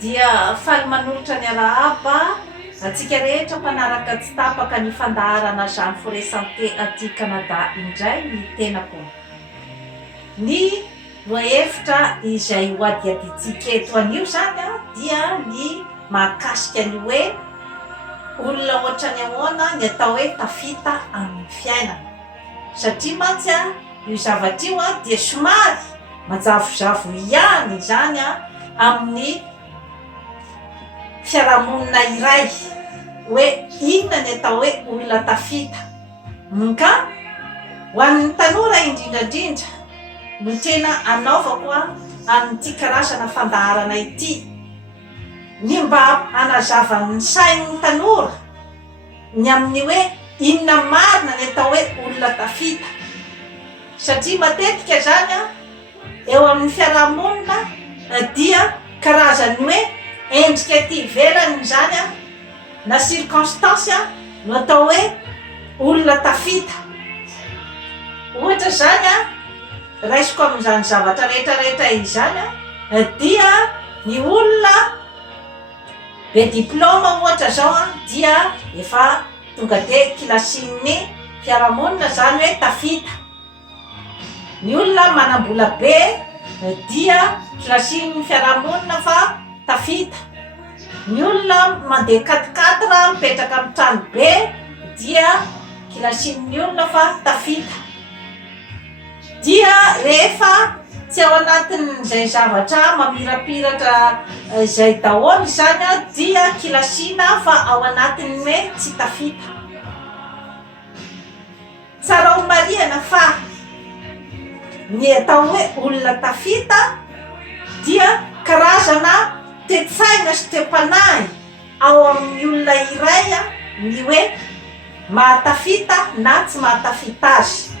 dia faly manolotra ny arahaba atsika rehetra mpanaraka tsy tapaka ny fandaharana Jean Forest Santé aty Canada indray ny tenako. Ny lohahevitra izay hoadiaditsika eto anio zany dia ny mahakasika ny hoe olona ohatrany ahoana ny atao hoe tafita amin'ny fiainana, satria mantsy io zavatra io dia somary majavozavo ihany zany amin'ny fiarahamonina iray hoe inona ny atao hoe olona tafita. Ka ho an'ny tanora indrindrandrindra no tena anaovako amin'ity karazana fandaharana ity, ny mba hanazava ny sain'ny tanora ny amin'ny hoe inona marina ny atao hoe olona tafita, satria matetika zany eo amin'ny fiarahamonina dia karazany hoe endrika ty ivelany zany na circonstance no atao hoe olona tafita. Ohatra zany raisiko amin'izany zavatra rehetrarehetra izany dia ny olona be diplôma ohatra zao dia efa tonga de kilasin'ny fiarahamonina zany hoe tafita. Ny olona manam-bola be dia kilasin'ny fiarahamonina fa tafita. Ny olona mandeha 4x4 mipetraka amin'ny trano be dia kilasin'ny olona fa tafita. Dia rehefa tsy ao anatin'izay zavatra mamirapiratra izay daholo zany dia kilasina fa ao anatiny hoe tsy tafita. Tsara ho marihana fa ny atao hoe olona tafita dia karazana toe-tsaina sy toe-panahy ao amin'ny olona iray ny hoe mahatafita na tsy mahatafita azy.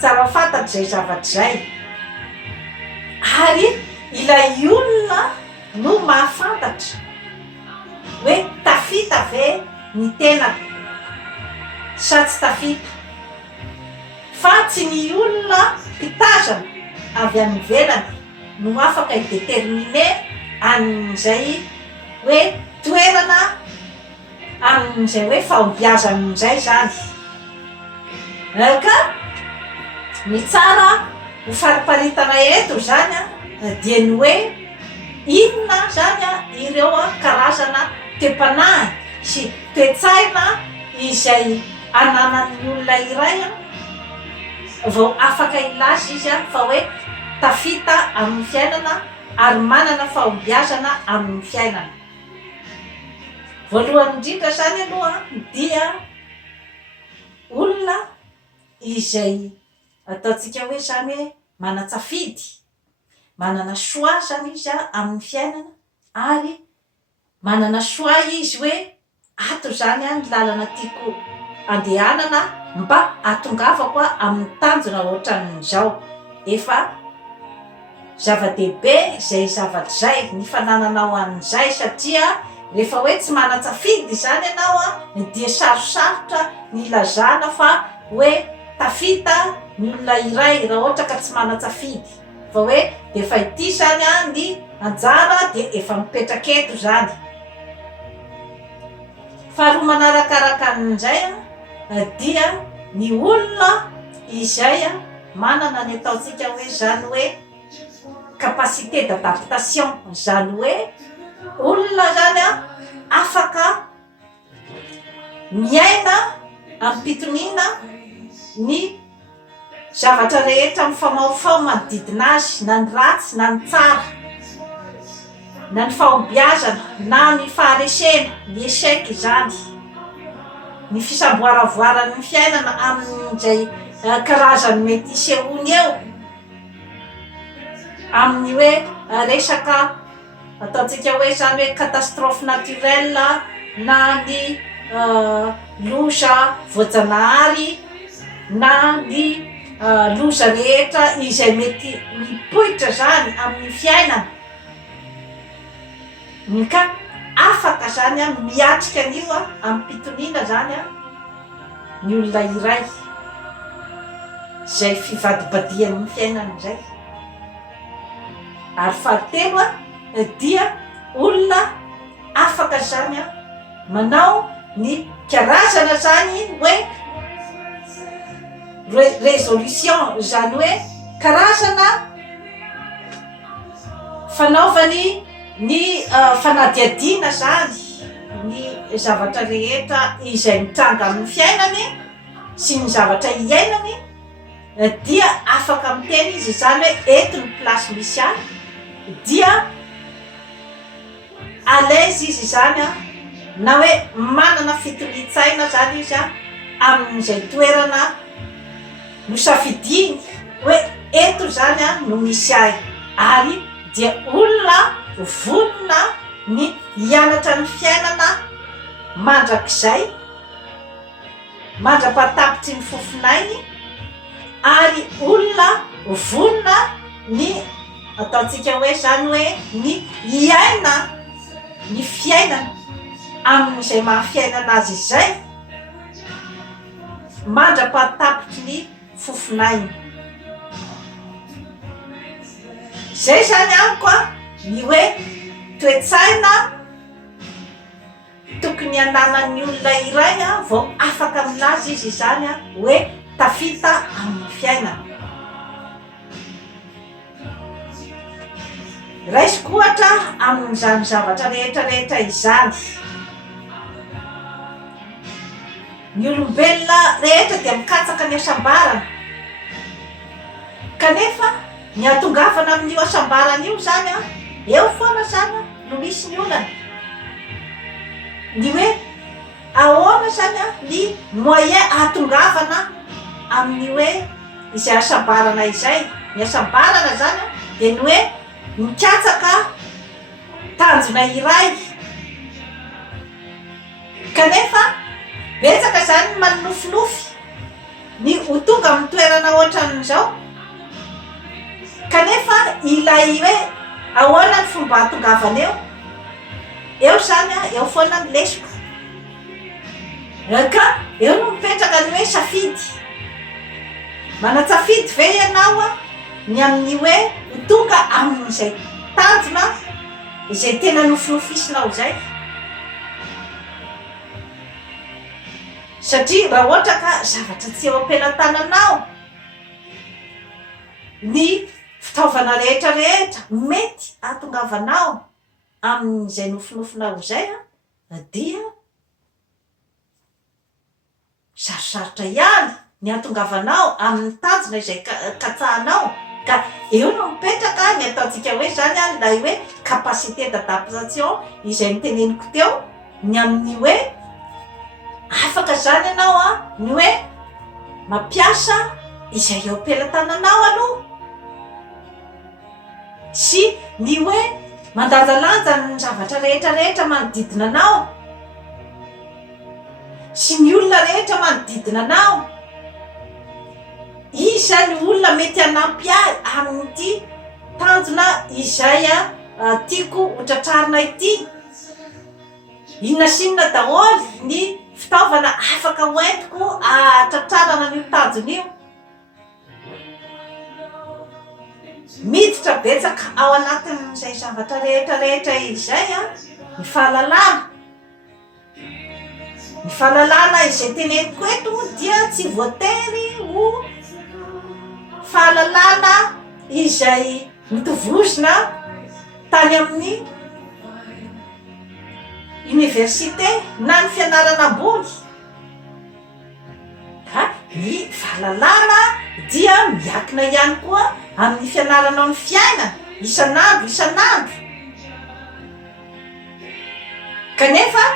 Tsara fantatra zay zavatra zay, ary ilay olona no mahafantatra hoe tafita ve ny tenako sa tsy tafita, fa tsy ny olona mpitazana avy amin'ny velany no afaka hidetermine amin'izay hoe toerana amin'izay hoe fahombiazana izay zany. Ka ny tsara ho fariparitana eto zany dia ny hoe inona zany ireo karazana toe-panahy sy toe-tsaina izay ananan'ny olona iray vao afaka ilaza izy fa hoe tafita amin'ny fiainana ary manana fahombiazana amin'ny fiainana. Voalohany indrindra zany aloha dia olona izay ataontsika hoe zany hoe manatsafidy, manana choix zany izy amin'ny fiainana, ary manana choix izy hoe ato zany ny lalana tiako andehanana mba atongavako amin'ny tanjona ohatran'izao. Efa zava-dehibe izay zavatra zay ny fanananao an'izay, satria rehefa hoe tsy manatsafidy zany ianao dia sarosarotra ny ilazana fa hoe tafita ny olona iray raha ohatra ka tsy manatsafidy, fa hoe efa ity zany ny anjara dia efa mipetraka eto zany. Faharoa manarakaraka an'izay dia ny olona izay manana ny ataontsika hoe zany hoe capacité d'adaptation, zany hoe olona zany afaka miaina amin'ny pitoniana ny zavatra rehetra mifamaofao manodidina azy, na ny ratsy na ny tsara, na ny fahombiazana na ny faharesena, ny échec zany, ny fisamboaravoaran'ny fiainana amin'izay karazany mety isehony eo, amin'ny hoe resaka ataontsika hoe zany hoe catastrophe naturelle na ny loza voajanahary na ny loza rehetra izay mety mipoitra zany amin'ny fiainana. Ka afaka zany miatrika an'io amin'ny pitoniana zany ny olona iray zay fivadibadian'ny fiainana zay. Ary fahatelo dia olona afaka zany a manao ny karazana zany hoe résolution, zany hoe karazana fanaovany ny fanadiadiana zany ny zavatra rehetra izay mitranga amin'ny fiainany sy ny zavatra iainany, dia afaka miteny izy zany hoe eto ny plasy misy ahy, dia à l'aise izy zany a, na hoe manana fitolitsaina zany izy a amin'izay toerana nosafidiny hoe eto zany a no misy ahy, ary dia olona vonona ny hianatra ny fiainana mandrakizay, mandrapatapitry ny fofinainy, ary olona vonona ny ataontsika hoe zany hoe ny hiaina ny fiainana amin'izay mahafiainana azy izay, mandrapatapitry ny fofinainy. Zay zany amiko a ny hoe toetsaina tokony ananan'ny olona iray a vao afaka aminazy izy zany a hoe tafita amin'ny fiainana. Raisiko ohatra amin'izany zavatra rehetrarehetra izany, ny olombelona rehetra dia mikatsaka ny hasambarana, kanefa ny atongavana amin'io hasambarana io zany a eo foana zany a no misy ny olana, ny hoe ahoana zany a ny moyen ahatongavana amin'ny hoe izay hasambarana izay. Ny hasambarana zany a dia ny hoe mikatsaka tanjona iray, kanefa betsaka zany ny manofinofy ny ho tonga amin'ny toerana ohatran'izao, kanefa ilay hoe ahoana ny fomba ahatongavana eo zany a eo foana ny lesiko, ka eo no mipetraka ny hoe safidy. Manatsafidy ve ianao a ny amin'ny hoe ho tonga amin'izay tanjona izay tena nofinofisinao zay? Satria raha ohatra ka zavatra tsy eo am-pelantananao, ny fitaovana rehetrarehetra mety ahatongavanao amin'izay nofinofinao zay a, dia sarosarotra ihany ny ahatongavanao amin'ny tanjona izay katsahanao. Ka eo no mipetraka ny ataontsika hoe zany a lay hoe capacité d'adaptation izay niteneniko teo, ny amin'ny hoe afaka zany ianao a ny hoe mampiasa izay eo am-pelantananao aloha, sy ny hoe mandanjalanja ny zavatra rehetrarehetra manodidina anao, sy ny olona rehetra manodidina anao. Iza ny olona mety hanampy ahy amin'ity tanjona izay a tiako hotratrarina ity? Inona sy inona daholo ny fitaovana afaka hoentiko ahatratrarana an'io tanjona io? Miditra betsaka ao anatin'izay zavatra rehetrarehetra izay a ny fahalalana. Ny fahalalana izay teneniko eto dia tsy voatery ho fahalalana izay mitovozona tany amin'ny université na ny fianarana ambony, ka ny fahalalana dia miakina ihany koa amin'ny fianaranao ny fiainana isanandro. Kanefa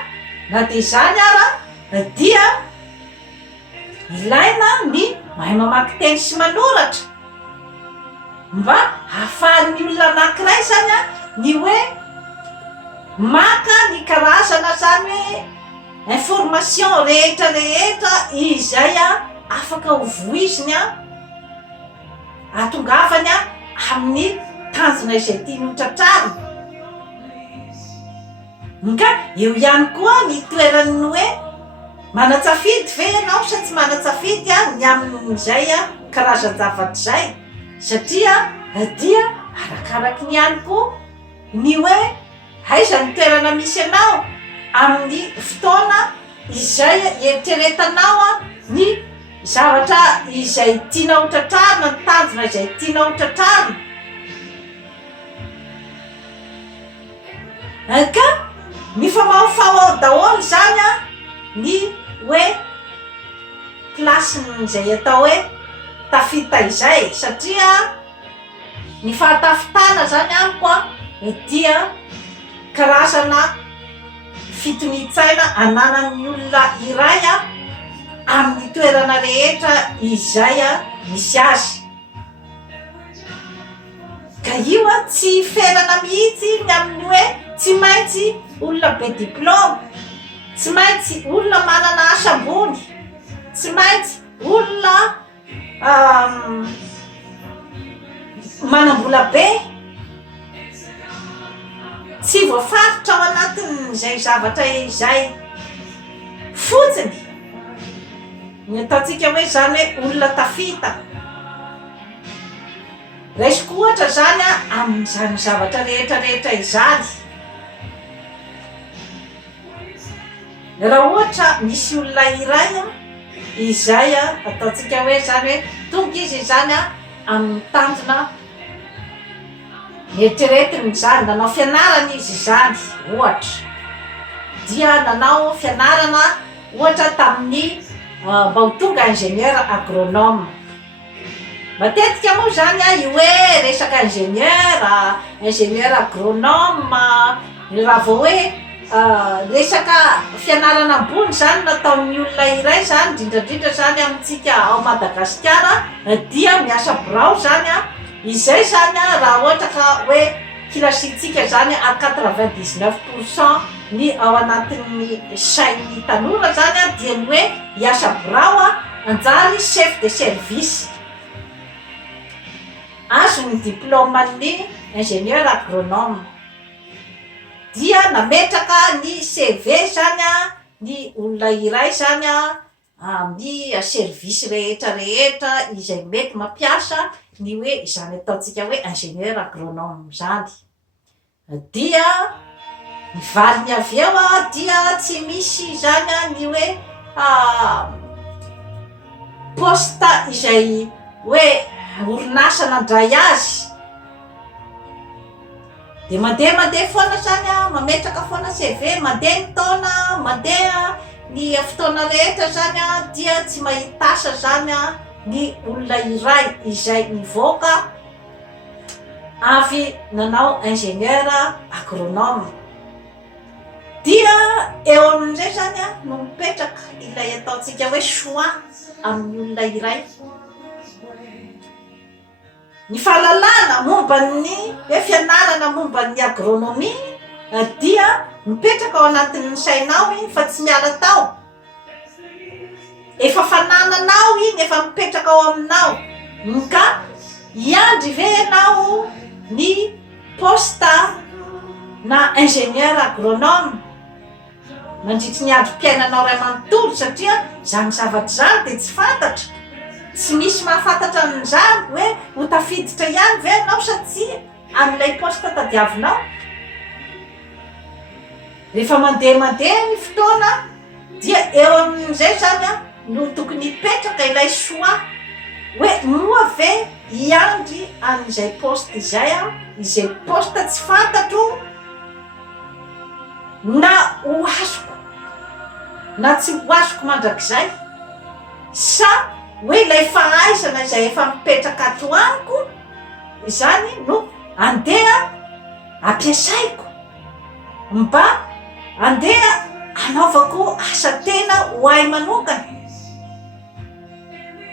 na dia zany ara dia ilaina ny mahay mamaky teny sy manoratra mba hahafahan'ny olona anankiray zany a ny hoe maka ny karazana zany hoe information rehetrarehetra izay a afaka hovoiziny a ahatongavany a amin'ny tanjona izay tiany hotratrarina. Ka eo ihany koa ny toerany hoe manatsafidy ve ianao sa tsy manatsafidy a ny amin'izay a karazan-javatra zay, satria dia arakaraky ny ihany koa ny hoe aiza ny toerana misy anao amin'ny fotoana izay eritreretanao ny zavatra izay tianao tratrarina, ny tanjona izay tianao tratrarina. Ka ny famahofao daholo zany ny hoe plasin'izay atao hoe tafita izay, satria ny fahatafitana zany amiko dia karazana fitonitsaina ananan'ny olona iray amin'ny toerana rehetra izay misy azy. Ka io tsy ferana mihitsy ny amin'ny hoe tsy maintsy olona be diplôme, tsy maintsy olona manana asambony, tsy maintsy olona manam-bola be, tsy voafaritra ao anatin'izay zavatra izay fotsiny ny ataontsika hoe zany hoe olona tafita. Raisiko ohatra zany amin'izany zavatra rehetrarehetra izany, raha ohatra misy olona iray izay ataontsika hoe zany hoe tonga izy zany amin'ny tanjona eritreretiny zany, nanao fianarana izy zany ohatra, dia nanao fianarana ohatra tamin'ny mba ho tonga ingénieur agronome. Matetika moa zany io hoe resaka ingénieur agronome raha vao hoe resaka fianarana ambony zany nataon'ny olona iray zany, indrindrandrindra zany amintsika ao Madagasikara, dia miasa birao zany izay zany raha ohatra ka hoe kilasitsika zany 99% ny ao anatin'ny sain'ny tanora zany dia ny hoe hiasa birao anjary chef de service, azo ny diplôman'ny ingénieur agronome. Dia nametraka ny CV zany ny olona iray zany amin'ny service rehetrarehetra izay mety mampiasa ny hoe izany ataontsika hoe ingénieur agronome zany. Dia ny valiny avy eo dia tsy misy zany ny hoe poste izay hoe orinasa nandray azy, de mandeha foana zany mametraka foana CV, mandeha ny taona, mandeha ny fotoana rehetra zany dia tsy mahitasa zany ny olona iray izay nivoaka avy nanao ingénieur agronome. Dia eo amin'izay zany no mipetraka ilay ataontsika hoe choix amin'ny olona iray. Ny fahalalana momban'ny hoe fianarana momban'ny agronomie dia mipetraka ao anatin'ny sainao fa tsy miala tao, efa fanananao iny, efa mipetraka ao aminao, ka hiandry ve ianao ny poste na ingénieur agronome mandritry ny androm-piainanao ray manontolo, satria zany zavatra zany dia tsy fantatra, tsy misy mahafantatra an'izany hoe ho tafiditra ihany ve ianao sa tsy amin'ilay poste tadiavinao. Rehefa mandeha ny fotoana dia eo amin'izay zany no tokony hipetraka ilay choix hoe moa ve hiandry amin'izay poste izay izay poste tsy fantatro na ho azoko na tsy ho azoko mandrakizay, sa hoe ilay fahaizana izay efa mipetraka ato amiko izany no andeha ampiasaiko mba andeha anaovako asa tena ho ahy manokana.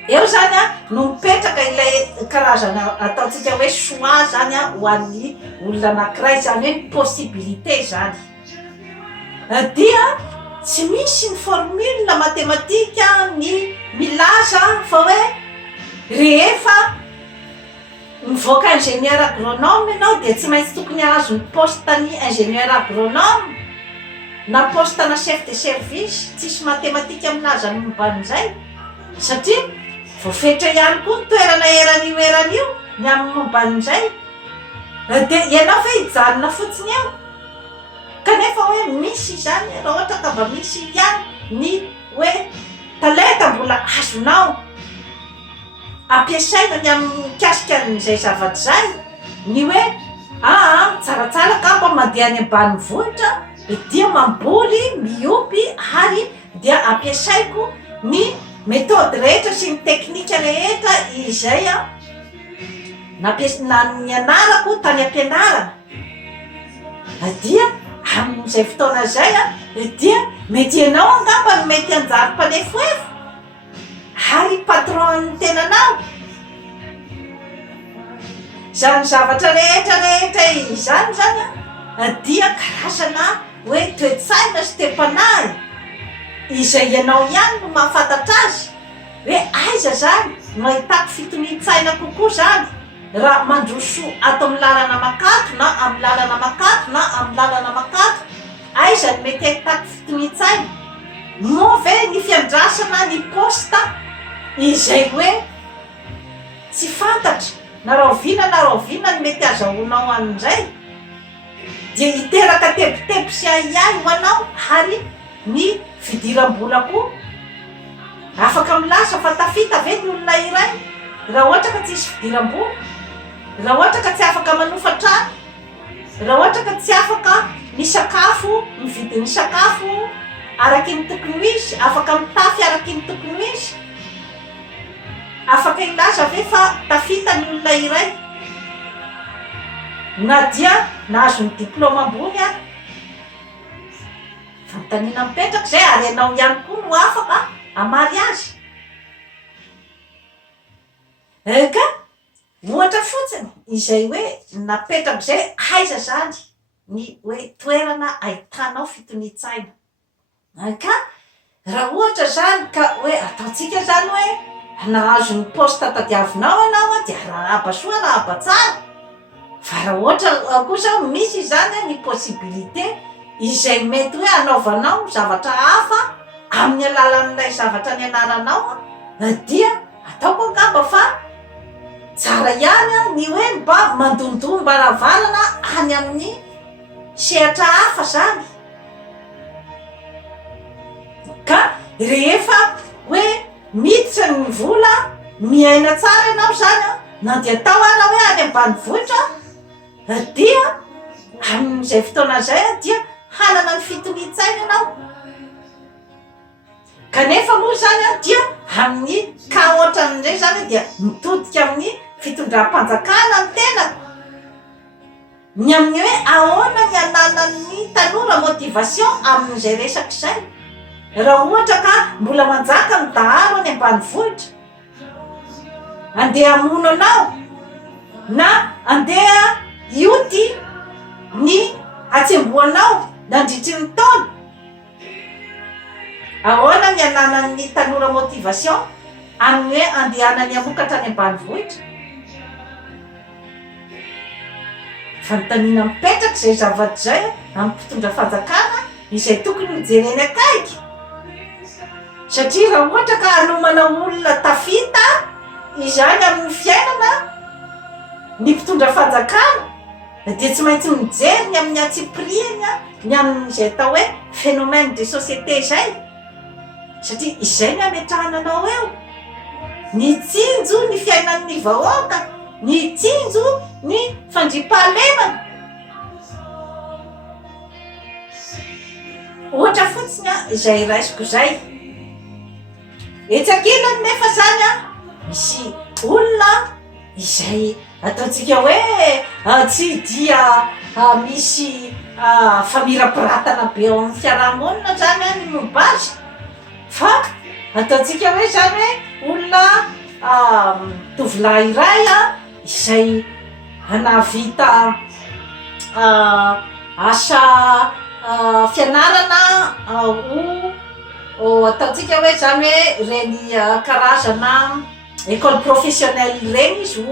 Eo zany no mipetraka ilay karazana ataontsika hoe choix zany ho an'ny olona anankiray, zany hoe possibilité zany. Dia tsy misy ny formule matematika ny milaza fa hoe rehefa mivoaka ingénieur agronome ianao dia tsy maintsy tokony azo ny poste ny ingénieur agronome na poste na chef de service. Tsisy matematika milaza ny momban'izay, satria voafetra ihany koa ny toerana eran'io ny amin'ny momban'izay. de ianao ve hijanona fotsiny eo kanefa hoe misy zany raha ohatra ka mba misy ihany ny hoe talenta mbola azonao ampiasaina ny amin'ny mikasika an'izay zavatra zay ny hoe tsaratsara ka mba mandeha any ambanivohitra dia mamboly miompy ary dia ampiasaiko ny méthode rehetra sy ny teknika rehetra izay nianarako tany am-pianarana dia amin'izay fotoana zay dia mety ianao angamba no mety anjary mpanefoefo ary patron ny tenanao zany zavatra rehetrarehetra izany zany dia karazana hoe toetsaina sy te-panahy izay ianao ihany no mahafantatra azy hoe aiza zany no ahitako fitonian-tsaina kokoa zany raha mandroso ato amin'ny lalana makato na amin'ny lalana makato na amin'ny lalana makato aiza no mety ahitako fitonian-tsaina mo ve ny fiandrasana ny posta izay hoe tsy fantatra na rahovina no mety azahoanao amin'izay dia hiteraka tebotebo sy ahiahy ho anao ary ny fidiram-bola koa afaka milasa fa tafita ve ny olona iray raha ohatra ka tsisy fidiram-bola, raha ohatra ka tsy afaka manofa trano, raha ohatra ka tsy afaka misakafo, mividy ny sakafo araky ny tokony misy, afaka mitafy araky ny tokony misy, afaka ilaza ve fa tafita ny olona iray na dia nahazo ny diplôma ambony fanontaniana mipetraka zay ary ianao ihany koa no afaka amary azy ka ohatra fotsiny izay hoe napetraka zay aiza zany ny hoe toerana ahitanao fitonian-tsaina ka raha ohatra zany ka hoe ataotsika zany hoe nahazo ny posta tadiavinao anao dia rahaba soa rahaba tsara fa raha ohatra kosa misy zany ny possibilité izay mety hoe anaovanao zavatra hafa amin'ny alalan'ilay zavatra nianaranao dia ataoko angamba fa tsara ihany ny hoe mba mandondomba ravalana any amin'ny sehatra hafa zany ka rehefa hoe miditra ny vola miaina tsara ianao zany na dia atao ana hoe any ambanivohitra dia amin'izay fotoana zay dia hanana ny fitonian-tsaina ianao kanefa moa zany dia amin'ny ka ohatran'izay zany dia mitodika amin'ny fitondram-panjakana ny tenako ny amin'ny hoe ahoana ny ananan'ny tanora motivation amin'izay resaky zay raha ohatra ka mbola manjaka ny daharo any ambanivohitra andeha amono anao na andeha ioty ny atsemboanao nandritry ny taona ahoana ny ananan'ny tanora motivation amin'ny hoe andehanany amokatra any ambanivohitra fanontaniana mipetraka zay zavatra zay amin'ny mpitondra fanjakana izay tokony mijereny akaiky satria raha ohatra ka hanomana olona tafita izany amin'ny fiainana ny mpitondra fanjakana dia tsy maintsy mijery ny amin'ny atsipriany ny amin'izay atao hoe phénomène de société zay satria izay ny ametrahana anao eo ny tsinjo ny fiainan'ny vahoaka ny tsinjo ny fandripahalemana ohatra fotsiny izay raisiko zay etsakilany nefa zany misy olona izay ataotsika hoe tsy dia misy famirapiratana be ao amin'ny fiarahamonina zany ny momba azy fa ataotsika hoe zany hoe olona tovolahy iray izay anavita asa fianarana ataotsika hoe zany hoe reny karazana école professionnelle reny izy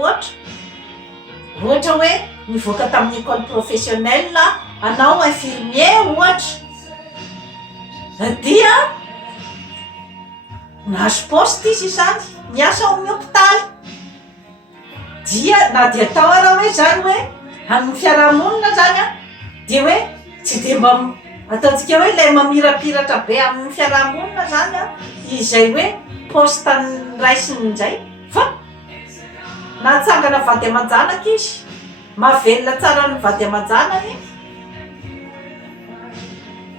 ohatra hoe nivoaka tamin'ny école professionnelle anao infirmier ohatra dia nahazo poste izy zany miasa ao amin'ny hôpitaly dia na dia atao arao hoe zany hoe amin'ny fiarahamonina zany a de hoe tsy de mba ataontsika hoe ilay mamirapiratra be amin'ny fiarahamonina zany a izay hoe postany raisiny zay fa nahtsangana vady aman-janaka izy mahavelona tsara ny vady aman-janany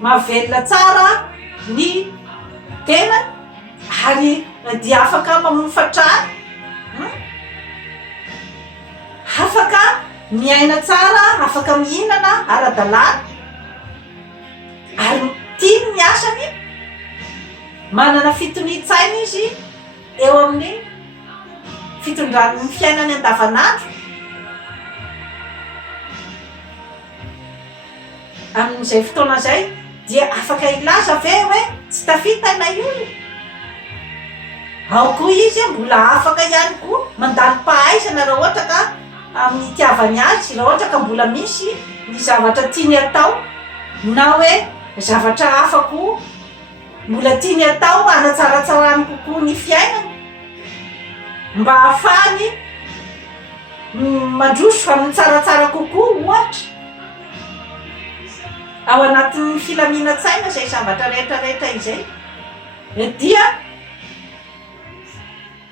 mahavelona tsara ny tenany ary dia afaka mamofatrany afaka miaina tsara afaka mihinana ara-dalàna ary tiany ny asany manana fitoni-tsaina izy eo amin'ny fitondrany fiainany andavanandro amin'izay fotoana zay dia afaka ilaza ve hoe tsy tafita ilay olona ao koa izy mbola afaka ihany koa mandalo pahaizana raha ohatra ka amin'ny itiavany azy raha ohatra ka mbola misy ny zavatra tiany atao na hoe zavatra afako mbola tiany atao anatsaratsarany kokoa ny fiainany mba hahafahany mandroso amin'ny tsaratsara kokoa ohatra ao anatin'ny filaminatsaina zay zavatra rehetrarehetra izay dia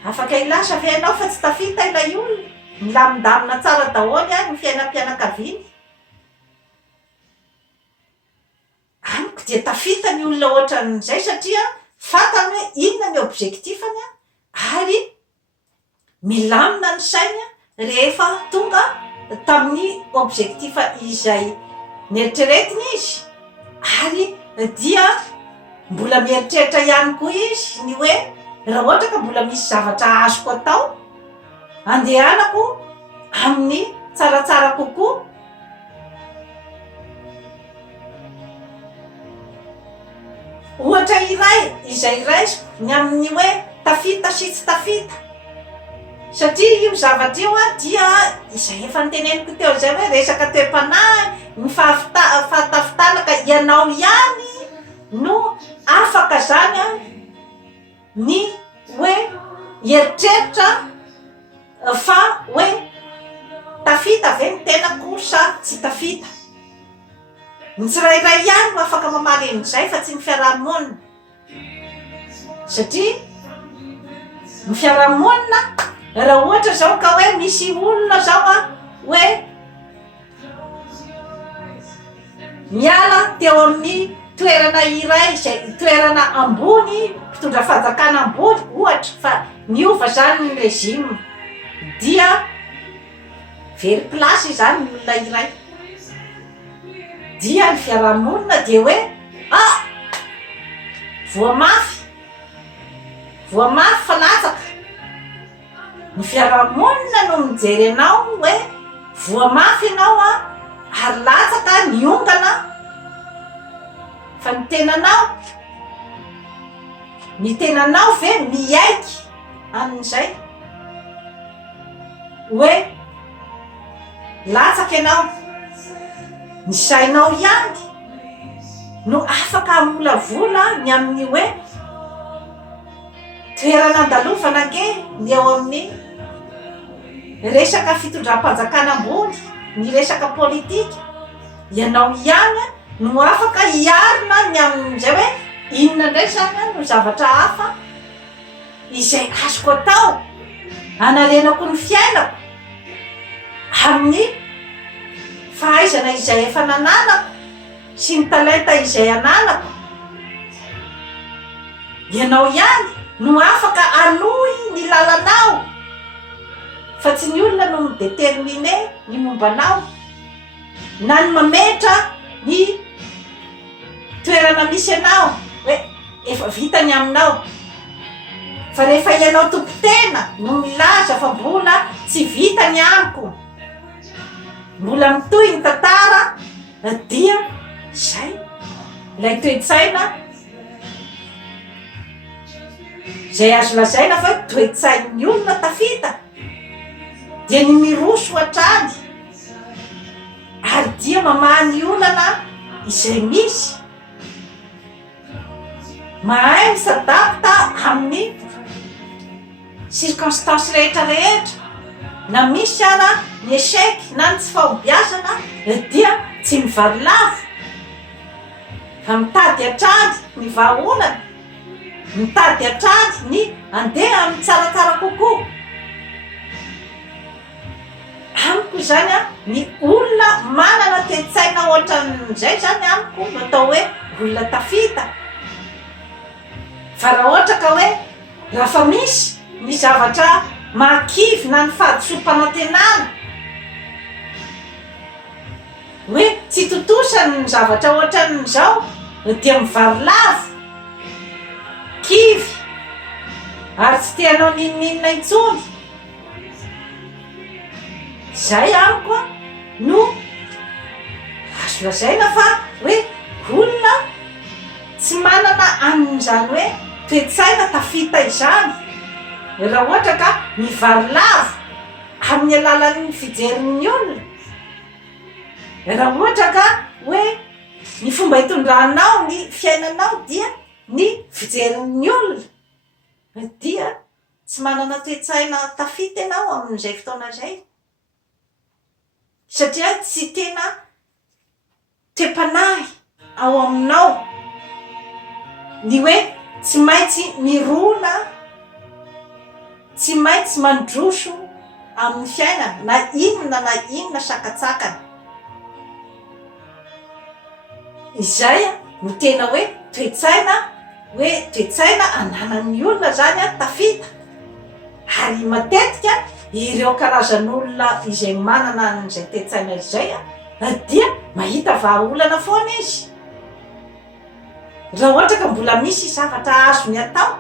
afaka ilasa ve anao fa tsy tafita ilay olona milamindamina tsara daholy a ny fiainam-pianakaviany amiko dia tafita ny olona ohatran'izay satria fatany hoe inona ny objectifany a ary milamina ny sainy rehefa tonga tamin'ny objectifa izay nieritreretiny izy ary dia mbola mieritreritra ihany koa izy ny hoe raha ohatra ka mbola misy zavatra azoko atao andehanako amin'ny tsaratsara kokoa ohatra iray izay raisiko ny amin'ny hoe tafita sy tsy tafita satria io zavatra io a dia izay efa niteneniko teo zay hoe resaka toe-panahy ny fahatafitana ka ianao ihany no afaka zany a ny hoe eritreritra fa hoe tafita ve ny tenako sa tsy tafita ny tsirairay ihany no afaka mamaly an'izay fa tsy ny fiarahamonina satria ny fiarahamonina raha ohatra zao ka hoe misy olona zao a hoe miala teo amin'ny toerana iray zay toerana ambony mpitondra fanjakana ambony ohatra fa miova zany ny régime dia very plasy zany ny olona iray dia ny fiarahamonina dia hoe voamafy fa latsaka ny fiarahamonina no mijery anao hoe voamafy ianao a ary latsaka ny ongana fa ny tenanao ve miaiky amin'izay hoe latsaka ianao ny sainao ihany no afaka amolavola ny amin'ny hoe toerana andalofana ange ny eo amin'ny resaka fitondram-panjakana ambony ny resaka politika ianao ihany no afaka hiarina ny amin'izay hoe inona indray zany no zavatra hafa izay azoko atao hanarenako ny fiainako amin'ny fahaizana izay efa nananako sy ny talenta izay ananako ianao ihany no afaka anohy ny lalanao fa tsy ny olona no midetermine ny mombanao na ny mametra ny toerana misy anao hoe efa vitany aminao fa rehefa ianao tompotena no milaza fa mbola tsy vitany amiko mbola mitohy ny tantara dia zay lay toe-tsaina zay azo lazaina fa toe-tsain'ny olona tafita dia ny miroso hatrany ary dia mamahany olana izay misy mahay misadapta amin'ny circonstance rehetrarehetra na misy ara ny échec na ny tsy fahombiazana dia tsy mivary lavo fa mitady atrady ny vahaolana, mitady atrady ny andeha amin'ny tsaratsara kokoa. Amiko zany a ny olona manana tetsaina ohatran'izay zany amiko no atao hoe olona tafita. Fa raha ohatra ka hoe raha fa misy ny zavatra mahakivy na ny fahadisom-panantenana hoe tsy totosany ny zavatra ohatran'izao dia mivary lavo, kivy ary tsy teanao ninoninona intsony. Zay amiko a no azo lazaina fa hoe olona tsy manana an'izany hoe toe-tsaina tafita izany. Raha ohatra ka mivary lavo amin'ny alalan'ny fijerin'ny olona, raha ohatra ka hoe ny fomba hitondranao ny fiainanao dia ny fijerin'ny olona, dia tsy manana toe-tsaina tafita ianao amin'izay fotoana izay, satria tsy tena te-panahy ao aminao ny hoe tsy maintsy mirona, tsy maintsy mandroso amin'ny fiainana na inona sakatsakana. Izay no tena hoe toe-tsaina ananan'ny olona zany a tafita. Ary matetika ireo karazan'olona izay manana an'izay toe-tsaina izay a dia mahita vahaolana foana izy. Raha ohatra ka mbola misy zavatra azony atao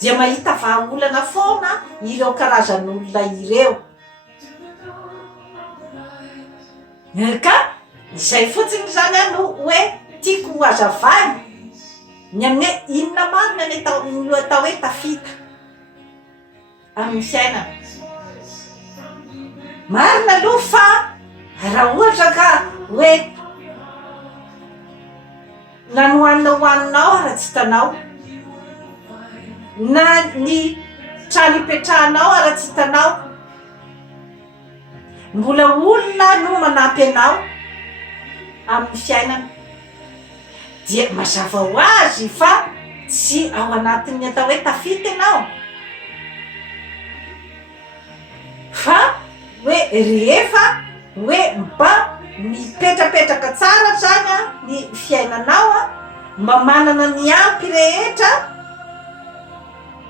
dia mahita vahaolana foana ireo karazan'olona ireo. Ka izay fotsiny zany a no hoe tiako ho hazavany ny amin'ny hoe inona marina ny atao hoe tafita amin'ny fiainana. Marina aloha fa raha ohatra ka hoe na ny hoaninao raha tsy hitanao, na ny trano ipetrahanao raha tsy hitanao, mbola olona no manampy anao amin'ny fiainana, dia mazava ho azy fa tsy ao anatin'ny atao hoe tafita ianao. Fa hoe rehefa hoe mba mipetrapetraka tsara zany a ny fiainanao a, mba manana ny ampy rehetra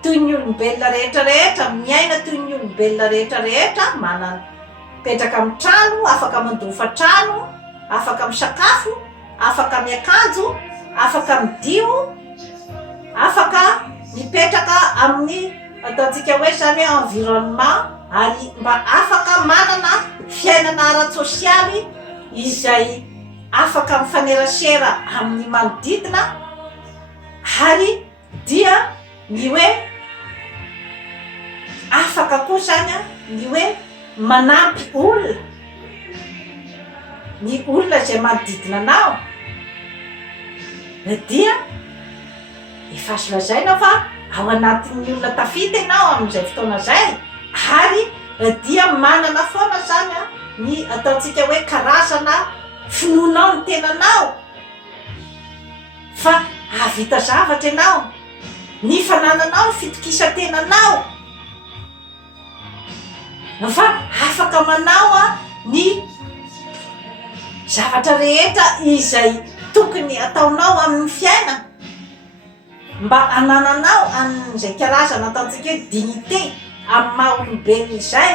toy ny olombelona rehetrarehetra, miaina toy ny olombelona rehetrarehetra, manana petraka amin'ny trano, afaka mandofa trano, afaka misakafo, afaka miakanjo, afaka midio, afaka mipetraka amin'ny ataontsika hoe zany environnement, ary mba afaka manana fiainana ara-tsosialy izay afaka mifanerasera amin'ny manodidina, ary dia ny hoe afaka koa zany a ny hoe manampy olona, ny olona izay manodidina anao, dia efa azo lazaina fa ao anatin'ny olona tafita ianao amin'izay fotoana zay, ary dia manana foana zany a ny ataontsika hoe karazana finoanao ny tenanao, fa havita zavatra ianao, ny fanananao ny fitokisa-tenanao, fa afaka manao a ny zavatra rehetra izay tokony ataonao amin'ny fiainana, mba anananao an'izay karazana ataontsika hoe dignité amin'ny maha olombelona izay,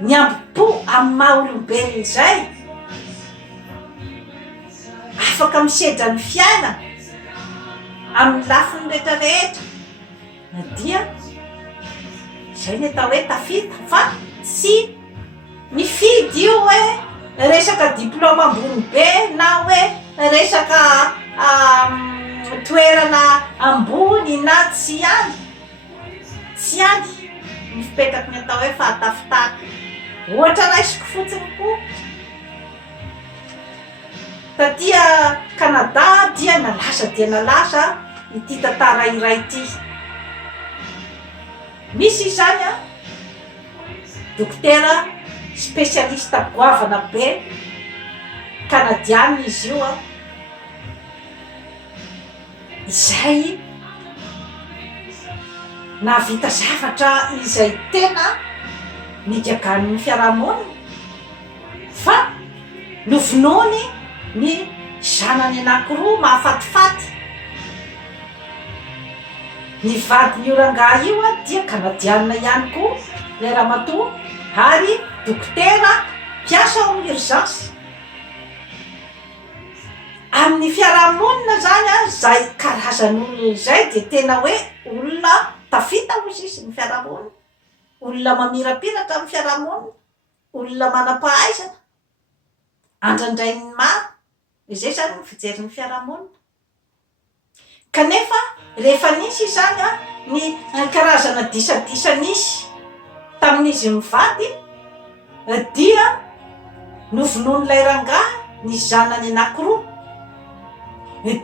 ny ambi-po amin'ny maha olombelona izay, afaka misedra ny fiainana amin'ny lafiny rehetrarehetra, dia izay ny atao hoe tafita. Fa tsy mifidy io hoe resaka diplôma ambony be na hoe resaka toerana ambony na tsy any ny fipetraky ny atao hoe fahatafitaka. Ohatra raisiko fotsiny koa tatia Canada dia nalaza ity tantara iray ity. misy izany a dokotera spesialista goavana be kanadiana izy io a, izay navita zavatra izay tena nigagan'ny fiarahamonina fa novonoiny ny zanany anankiroa mahafatifaty. Ny vadin'io rangahy io a dia kanadiana ihany koa ilay ramatoa ary dokotera mpiasa ao amin'ny urgence. Amin'ny fiarahamonina zany a zay karazan'olona izay de tena hoe olona tafita hoy sisy ny fiarahamonina, olona mamirapiratra amin'ny fiarahamonina, olona manam-pahaizana andraindray ny maro, izay zany ny fijerin'ny fiarahamonina. Kanefa rehefa nisy zany a ny karazana disadisa nisy tamin'izy mivady dia novonoin'ilay rangahy ny zanany anankiroa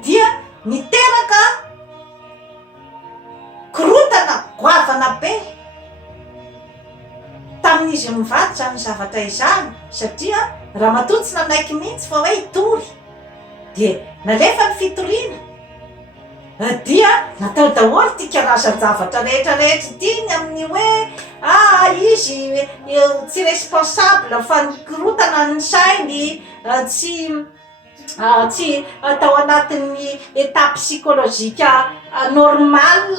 dia niteraka korotana goavana be tamin'izy mivady zany zavatra izany, satria ramatoa tsy nanaiky mihitsy fa hoe hitory, de nalefa ny fitoriana dia natao daholo ty karazan-javatra rehetrarehetra tiny amin'ny hoe izy tsy responsable fa nikorotana ny sainy, tsy atao anatin'ny état psychologique normal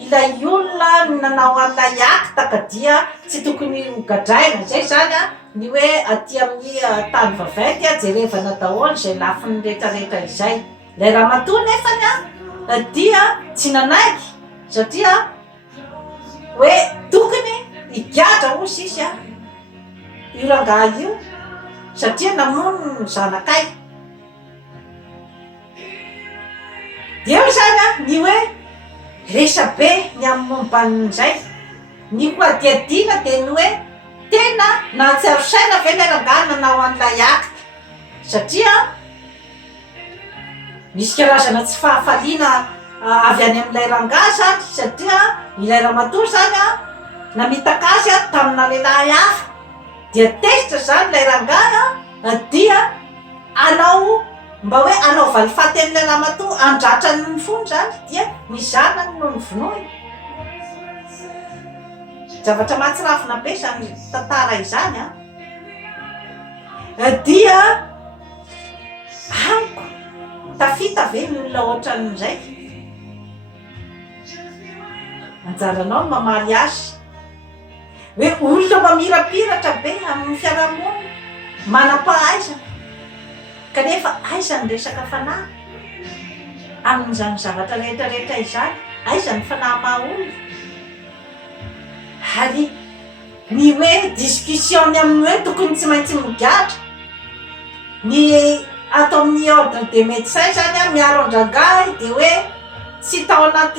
ilay olona nanao an'ilay acte ka dia tsy tokony hogadraina. Zay zany a ny hoe aty amin'ny tany vaventy a jerevana daholo zay lafiny rehetrarehetra izay. Lay ramatoa nefany a dia tsy nanaiky satria hoe tokony higadra ho sisy a io rangahy io satria namono ny zanakay. Dia eo zany a ny hoe resa be ny amin'ny momban'izay, ny ho adiadina de ny hoe tena nahatsiaro saina ve lay rangahy nanao an'ilay acte, satria misy karazana tsy fahafaliana avy any amin'ilay rangahy zany, satria ilay ramatoa zany a namitaka azy a tamina lehilahy hafa, dia tezitra zany lay rangahy a dia anao mba hoe anao valifaty amin'ilay ramatoa andratrany ny fony zany, dia ny zanany no novonoiny. Zavatra mahatsirafina be zany tantara izany a, dia amiko tafita ve ny olona ohatran'izay. Anjaranao ny mamaly azy hoe olona mamirapiratra be amin'ny fiarahamonina, manam-pahaizana kanefa aiza ny resaka fanahy amin'izany zavatra rehetrarehetra izany, aiza ny fanahy maha-olona. Ary ny hoe discussion ny amin'ny hoe tokony tsy maintsy migadra, ny atao amin'ny ordre des médecins zany a miaro an-drangahy de hoe tsy tao anaty